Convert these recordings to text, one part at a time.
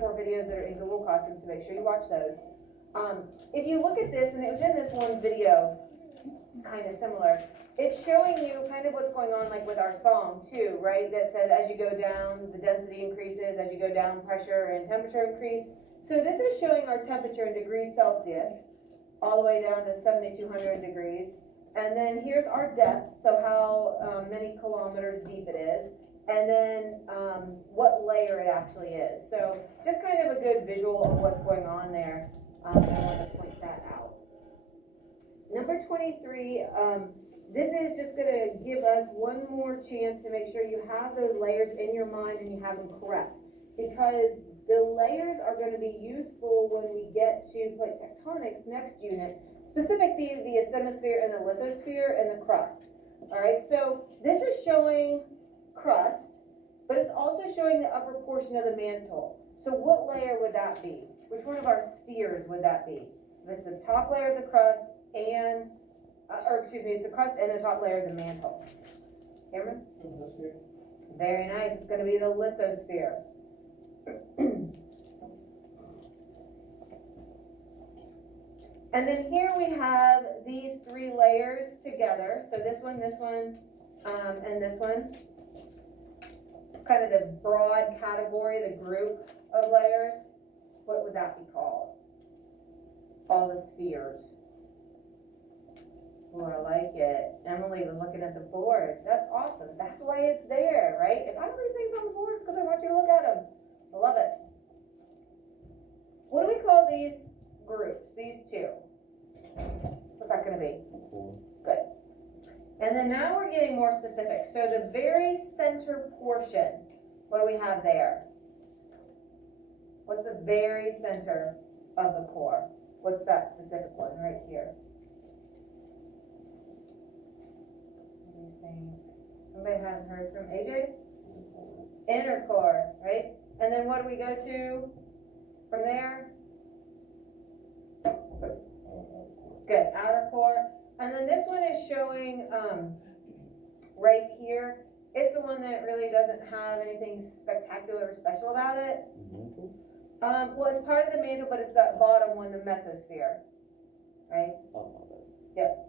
4 videos that are in Google Classroom, so make sure you watch those. If you look at this, and it was in this one video, kind of similar, it's showing you kind of what's going on like with our song too, right? That said, as you go down, the density increases, as you go down, pressure and temperature increase. So this is showing our temperature in degrees Celsius, all the way down to 7,200 degrees. And then here's our depth, so how many kilometers deep it is. And then what layer it actually is. So just kind of a good visual of what's going on there. I want to point that out. Number 23, this is just going to give us one more chance to make sure you have those layers in your mind and you have them correct. Because the layers are going to be useful when we get to plate tectonics next unit, specifically the asthenosphere and the lithosphere and the crust. All right, so this is showing crust, but it's also showing the upper portion of the mantle. So what layer would that be? Which one of our spheres would that be? It's the top layer of the crust and, it's the crust and the top layer of the mantle. Cameron? Lithosphere. Very nice. It's going to be the lithosphere. And then here we have these 3 layers together. So this one, and this one. Kind of the broad category, the group of layers. What would that be called? All the spheres. Oh, I like it. Emily was looking at the board. That's awesome. That's why it's there, right? If I don't leave things on the board, it's because I want you to look at them. I love it. What do we call these groups, these 2? What's that going to be? Good. And then now we're getting more specific. So the very center portion, what do we have there? What's the very center of the core? What's that specific one right here? What do you think? Somebody hasn't heard from AJ? Inner core, right? And then what do we go to from there? Good, outer core. And then this one is showing right here. It's the one that really doesn't have anything spectacular or special about it. Well, it's part of the mantle, but it's that bottom one, the mesosphere, right? Yep.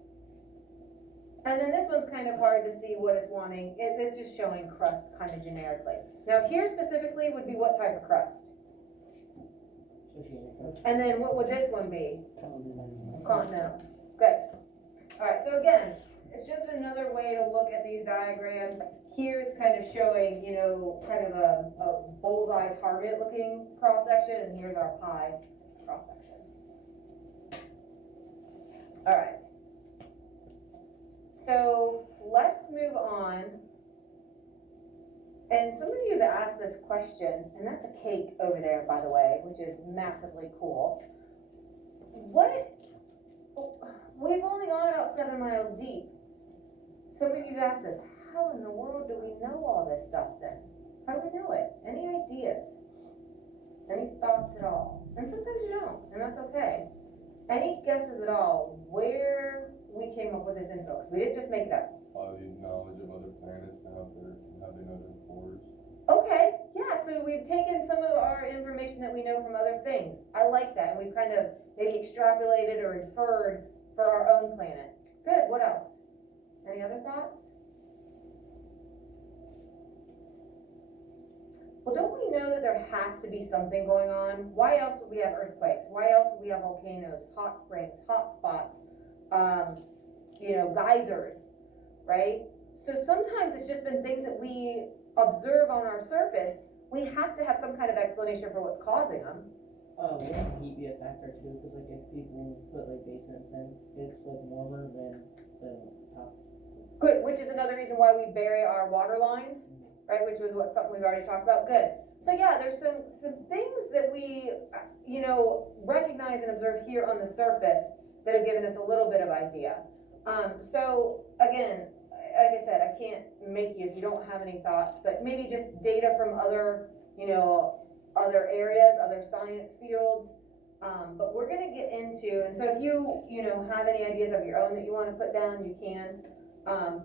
And then this one's kind of hard to see what it's wanting. It's just showing crust kind of generically. Now here specifically would be what type of crust? And then what would this one be? Continental. Good. All right, so again, it's just another way to look at these diagrams. Here it's kind of showing, you know, kind of a bullseye target looking cross section, and here's our pie cross section. All right. So let's move on. And some of you have asked this question, and that's a cake over there, by the way, which is massively cool. We've only gone about 7 miles deep. Some of you have asked this, how in the world do we know all this stuff then? How do we know it? Any ideas? Any thoughts at all? And sometimes you don't, and that's okay. Any guesses at all where we came up with this info? Because we didn't just make it up. The knowledge of other planets and how they know their cores. Okay, yeah, so we've taken some of our information that we know from other things. I like that, and we've kind of maybe extrapolated or inferred for our own planet. Good, what else? Any other thoughts? Well, don't we know that there has to be something going on? Why else would we have earthquakes? Why else would we have volcanoes, hot springs, hot spots, geysers, right? So sometimes it's just been things that we observe on our surface. We have to have some kind of explanation for what's causing them. Wouldn't heat be a factor too? Because like if people put like basements in, it's like warmer than the top. Good, which is another reason why we bury our water lines, right? Which was something we've already talked about. Good. So yeah, there's some things that we, recognize and observe here on the surface that have given us a little bit of idea. So again, like I said, I can't make you if you don't have any thoughts, but maybe just data from other, other areas, other science fields. But we're going to get into, and so if you, have any ideas of your own that you want to put down, you can.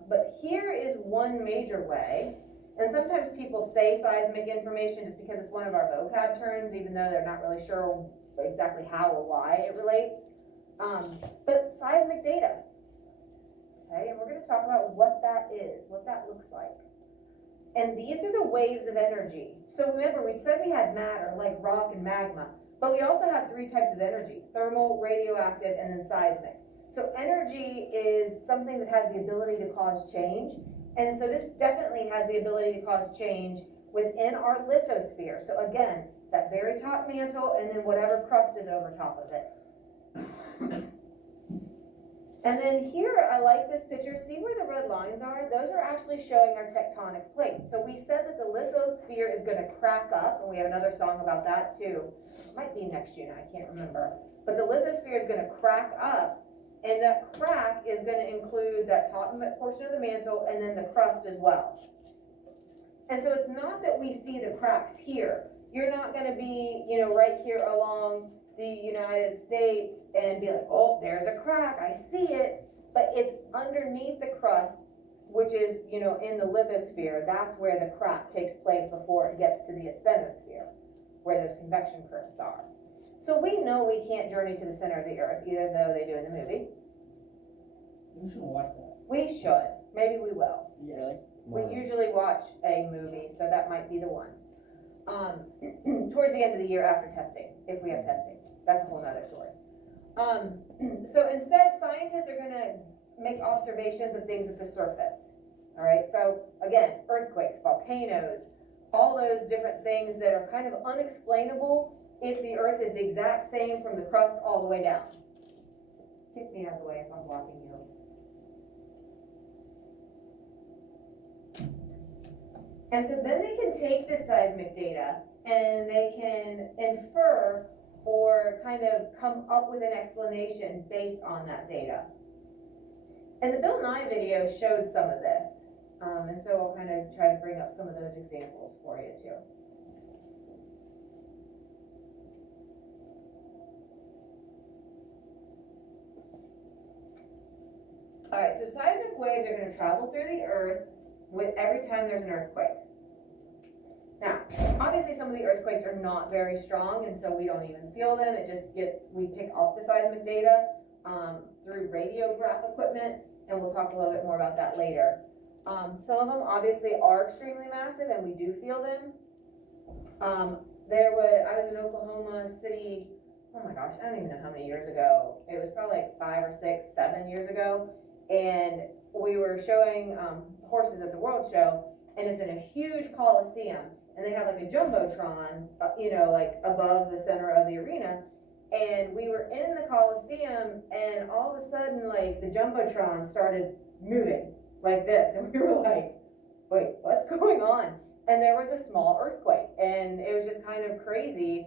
But here is one major way And sometimes people say seismic information just because it's one of our vocab terms, even though they're not really sure exactly how or why it relates. But seismic data, okay, and we're going to talk about what that is, what that looks like. And these are the waves of energy. So remember, we said we had matter, like rock and magma, but we also have three types of energy: thermal, radioactive, and then seismic. So energy is something that has the ability to cause change. And so this definitely has the ability to cause change within our lithosphere. So again, that very top mantle and then whatever crust is over top of it. And then here, I like this picture. See where the red lines are? Those are actually showing our tectonic plates. So we said that the lithosphere is going to crack up, and we have another song about that too. It might be next June, I can't remember. But the lithosphere is going to crack up, and that crack is going to include that top portion of the mantle and then the crust as well. And so it's not that we see the cracks here. You're not going to be, right here along the United States and be like, oh, there's a crack, I see it. But it's underneath the crust, which is, in the lithosphere. That's where the crack takes place before it gets to the asthenosphere, where those convection currents are. So we know we can't journey to the center of the earth, even though they do in the movie. You should watch that. We should. Maybe we will. Yeah. We usually watch a movie, so that might be the one. Towards the end of the year after testing, if we have testing. That's a whole nother story. So instead, scientists are gonna make observations of things at the surface. All right, so again, earthquakes, volcanoes, all those different things that are kind of unexplainable if the earth is the exact same from the crust all the way down. Kick me out of the way if I'm blocking you. And so then they can take this seismic data and they can infer or kind of come up with an explanation based on that data. And the Bill Nye video showed some of this. And so I'll kind of try to bring up some of those examples for you too. All right, so seismic waves are going to travel through the earth with every time there's an earthquake. Now, obviously some of the earthquakes are not very strong, and so we don't even feel them. It just we pick up the seismic data through radiograph equipment, and we'll talk a little bit more about that later. Some of them obviously are extremely massive, and we do feel them. I was in Oklahoma City, oh my gosh, I don't even know how many years ago. It was probably like 5 or 6, 7 years ago, and we were showing horses at the World Show, and it's in a huge coliseum, and they have like a jumbotron, like above the center of the arena, and we were in the coliseum, and all of a sudden, like, the jumbotron started moving like this, and we were like, wait, what's going on? And there was a small earthquake, and it was just kind of crazy.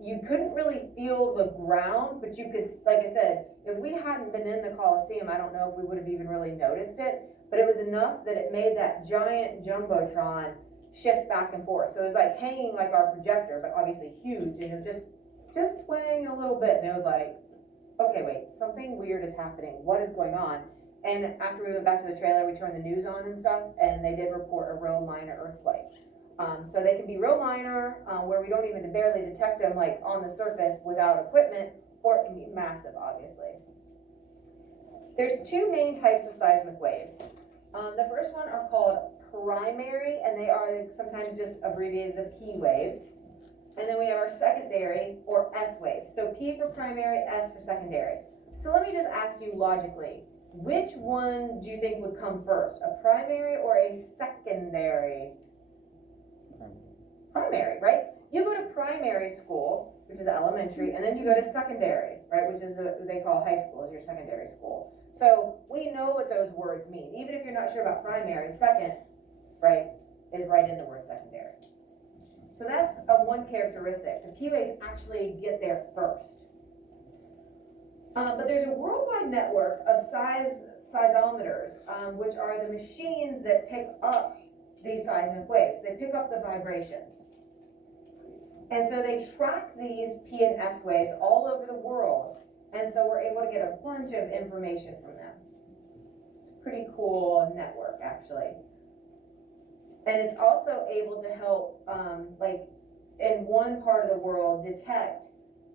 You couldn't really feel the ground, but you could, like I said, if we hadn't been in the Coliseum, I don't know if we would have even really noticed it, but it was enough that it made that giant jumbotron shift back and forth. So it was like hanging like our projector, but obviously huge, and it was just swaying a little bit, and it was like, okay, wait, something weird is happening. What is going on? And after we went back to the trailer, we turned the news on and stuff, and they did report a real minor earthquake. So they can be real minor, where we don't even barely detect them, like on the surface without equipment, or it can be massive, obviously. There's two main types of seismic waves. The first one are called primary, and they are sometimes just abbreviated the P waves. And then we have our secondary, or S waves. So P for primary, S for secondary. So let me just ask you logically, which one do you think would come first, a primary or a secondary? Primary, right? You go to primary school, which is elementary, and then you go to secondary, right, which is what they call high school, is your secondary school. So we know what those words mean. Even if you're not sure about primary, second, right, is right in the word secondary. So that's one characteristic. The P waves actually get there first. But there's a worldwide network of seismometers, which are the machines that pick up these seismic waves. They pick up the vibrations. And so they track these P and S waves all over the world. And so we're able to get a bunch of information from them. It's a pretty cool network, actually. And it's also able to help, like, in one part of the world, detect,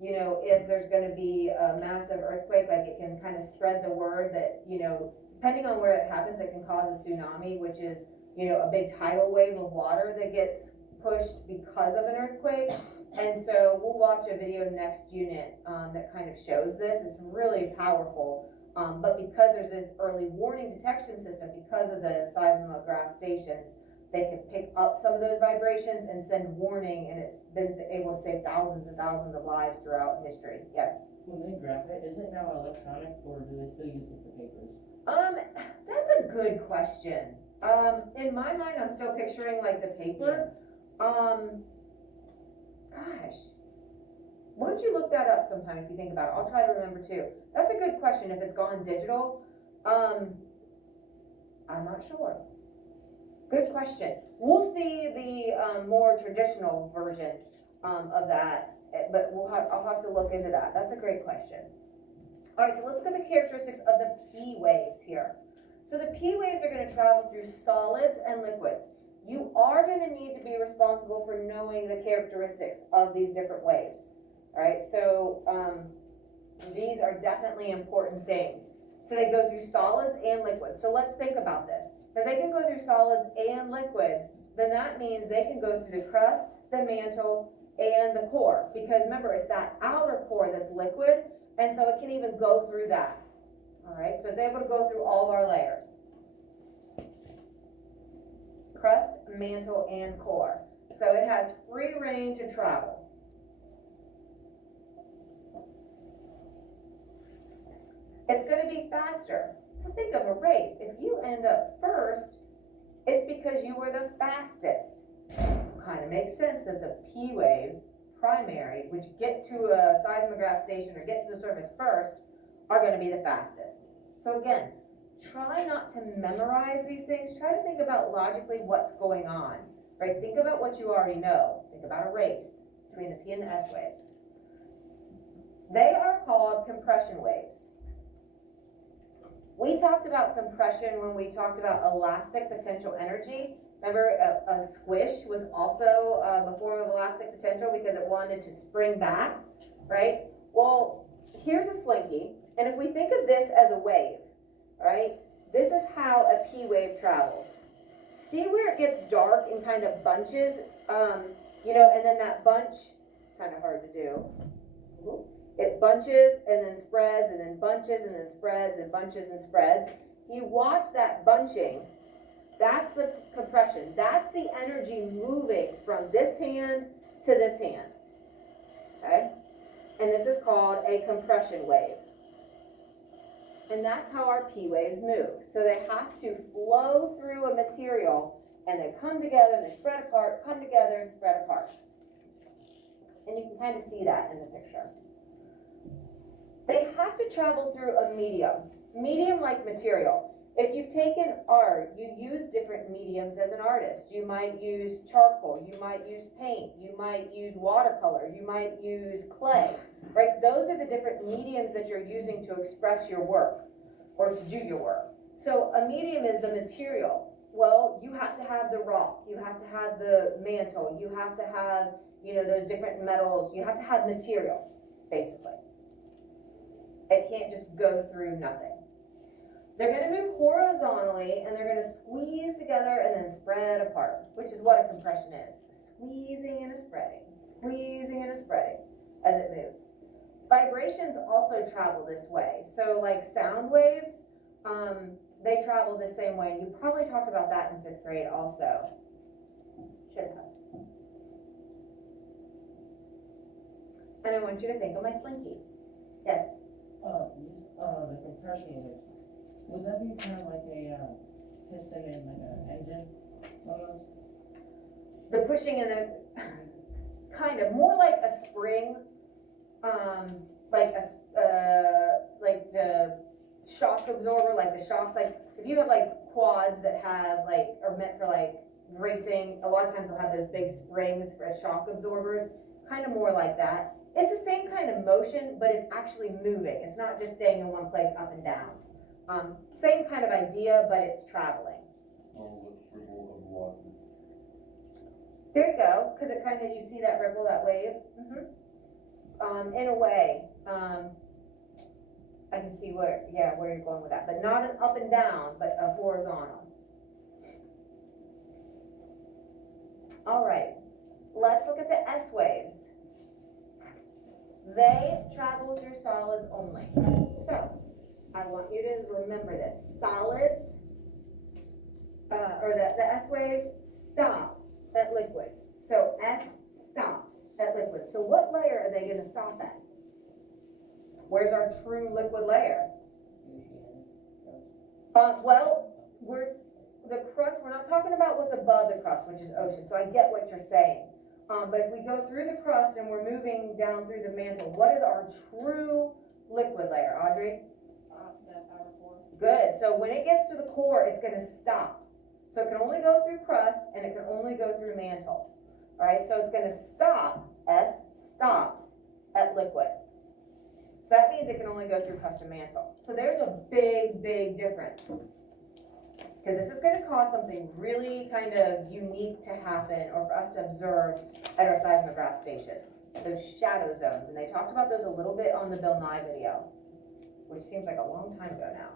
you know, if there's gonna be a massive earthquake, like it can kind of spread the word that, you know, depending on where it happens, it can cause a tsunami, which is, you know, a big tidal wave of water that gets pushed because of an earthquake. And so we'll watch a video next unit that kind of shows this. It's really powerful. But because there's this early warning detection system, because of the seismograph stations, they can pick up some of those vibrations and send warning, and it's been able to save thousands and thousands of lives throughout history. Yes? When they graph it, is it now electronic or do they still use it for papers? That's a good question. In my mind, I'm still picturing like the paper. Gosh, why don't you look that up sometime if you think about it? I'll try to remember too. That's a good question. If it's gone digital, I'm not sure. Good question. We'll see the more traditional version of that, but I'll have to look into that. That's a great question. All right, so let's look at the characteristics of the P waves here. So the P waves are going to travel through solids and liquids. You are going to need to be responsible for knowing the characteristics of these different waves. All right, so these are definitely important things. So they go through solids and liquids. So let's think about this. If they can go through solids and liquids, then that means they can go through the crust, the mantle, and the core. Because remember, it's that outer core that's liquid, and so it can even go through that. All right, so it's able to go through all of our layers. Crust, mantle, and core. So it has free reign to travel. It's going to be faster. Think of a race. If you end up first, it's because you were the fastest. So it kind of makes sense that the P waves, primary, which get to a seismograph station or get to the surface first, are going to be the fastest. So again, try not to memorize these things. Try to think about logically what's going on, right? Think about what you already know. Think about a race between the P and the S waves. They are called compression waves. We talked about compression when we talked about elastic potential energy. Remember, a squish was also a form of elastic potential because it wanted to spring back, right? Well, here's a slinky, and if we think of this as a wave, right? This is how a P wave travels. See where it gets dark and kind of bunches, you know, and then that bunch, it's kind of hard to do. It bunches and then spreads and then bunches and then spreads and bunches and spreads. You watch that bunching, that's the compression. That's the energy moving from this hand to this hand, okay? And this is called a compression wave. And that's how our P waves move. So they have to flow through a material and they come together and they spread apart, come together and spread apart. And you can kind of see that in the picture. They have to travel through a medium-like material. If you've taken art, you use different mediums as an artist. You might use charcoal, you might use paint, you might use watercolor, you might use clay, right? Those are the different mediums that you're using to express your work or to do your work. So a medium is the material. Well, you have to have the rock, you have to have the mantle, you have to have, you know, those different metals, you have to have material, basically. It can't just go through nothing. They're going to move horizontally and they're going to squeeze together and then spread apart, which is what a compression is. Squeezing and a spreading as it moves. Vibrations also travel this way. So like sound waves, they travel the same way. You probably talked about that in 5th grade also. Should have. And I want you to think of my slinky. Yes? The compression waves. Would that be kind of like a piston in like an engine almost? The pushing and the kind of more like a spring, like the shock absorber, like the shocks. Like if you have like quads that have like are meant for like racing, a lot of times they'll have those big springs for shock absorbers. Kind of more like that. It's the same kind of motion, but it's actually moving. It's not just staying in one place up and down. Same kind of idea, but it's traveling. It's not a ripple of water. There you go, because it kind of, you see that ripple, that wave? In a way, I can see where you're going with that, but not an up and down, but a horizontal. All right, let's look at the S waves. They travel through solids only. So, I want you to remember this. Solids, or the S waves stop at liquids. So S stops at liquids. So what layer are they going to stop at? Where's our true liquid layer? Well, the crust, we're not talking about what's above the crust, which is ocean. So I get what you're saying. But if we go through the crust and we're moving down through the mantle, what is our true liquid layer, Audrey? That outer core. Good. So when it gets to the core, it's going to stop. So it can only go through crust and it can only go through mantle. All right, so it's going to stop, S stops at liquid. So that means it can only go through crust and mantle. So there's a big, big difference. Because this is going to cause something really kind of unique to happen or for us to observe at our seismograph stations, those shadow zones. And they talked about those a little bit on the Bill Nye video, which seems like a long time ago now.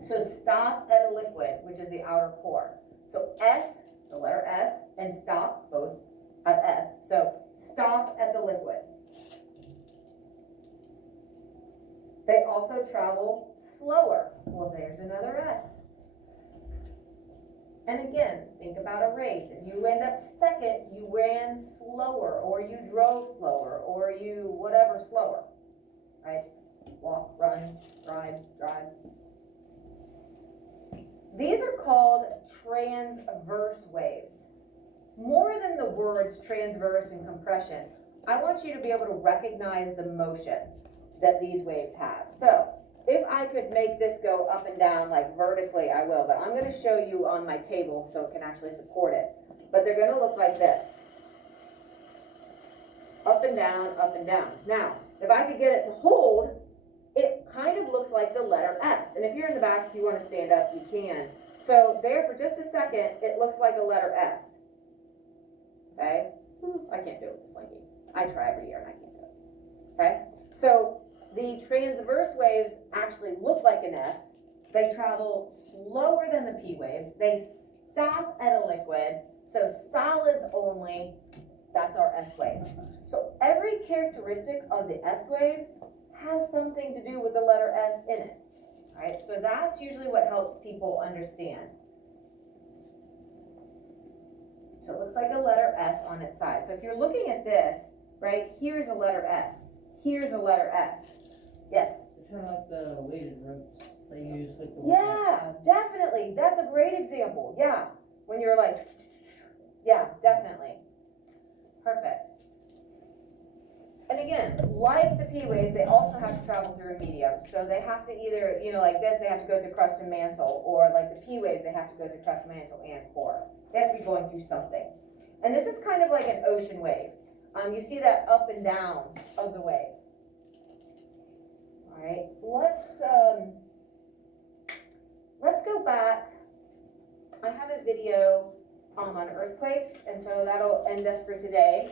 So stop at a liquid, which is the outer core. So S, the letter S, and stop, both at S. So stop at the liquid. They also travel slower. Well, there's another S. And again, think about a race. If you end up second, you ran slower, or you drove slower, or you whatever slower, right? Walk, run, ride, drive. These are called transverse waves. More than the words transverse and compression, I want you to be able to recognize the motion that these waves have. So, if I could make this go up and down like vertically, I will, but I'm going to show you on my table so it can actually support it. But they're going to look like this. Up and down, up and down. Now, if I could get it to hold, it kind of looks like the letter S. And if you're in the back, if you want to stand up, you can. So there for just a second, it looks like a letter S. Okay? I can't do it with this slinky. I try every year and I can't do it. Okay? So the transverse waves actually look like an S. They travel slower than the P waves. They stop at a liquid. So solids only, that's our S waves. So every characteristic of the S waves has something to do with the letter S in it. All right, so that's usually what helps people understand. So it looks like a letter S on its side. So if you're looking at this, right, here's a letter S. Here's a letter S. Yes? It's kind of like the weighted ropes they use with the Yeah, definitely. That's a great example. Yeah. When you're like, yeah, definitely. Perfect. And again, like the P waves, they also have to travel through a medium. So they have to either, like this, they have to go through crust and mantle, or like the P waves, they have to go through crust, mantle, and core. They have to be going through something. And this is kind of like an ocean wave. You see that up and down of the wave. All right, let's go back. I have a video on earthquakes, and so that'll end us for today.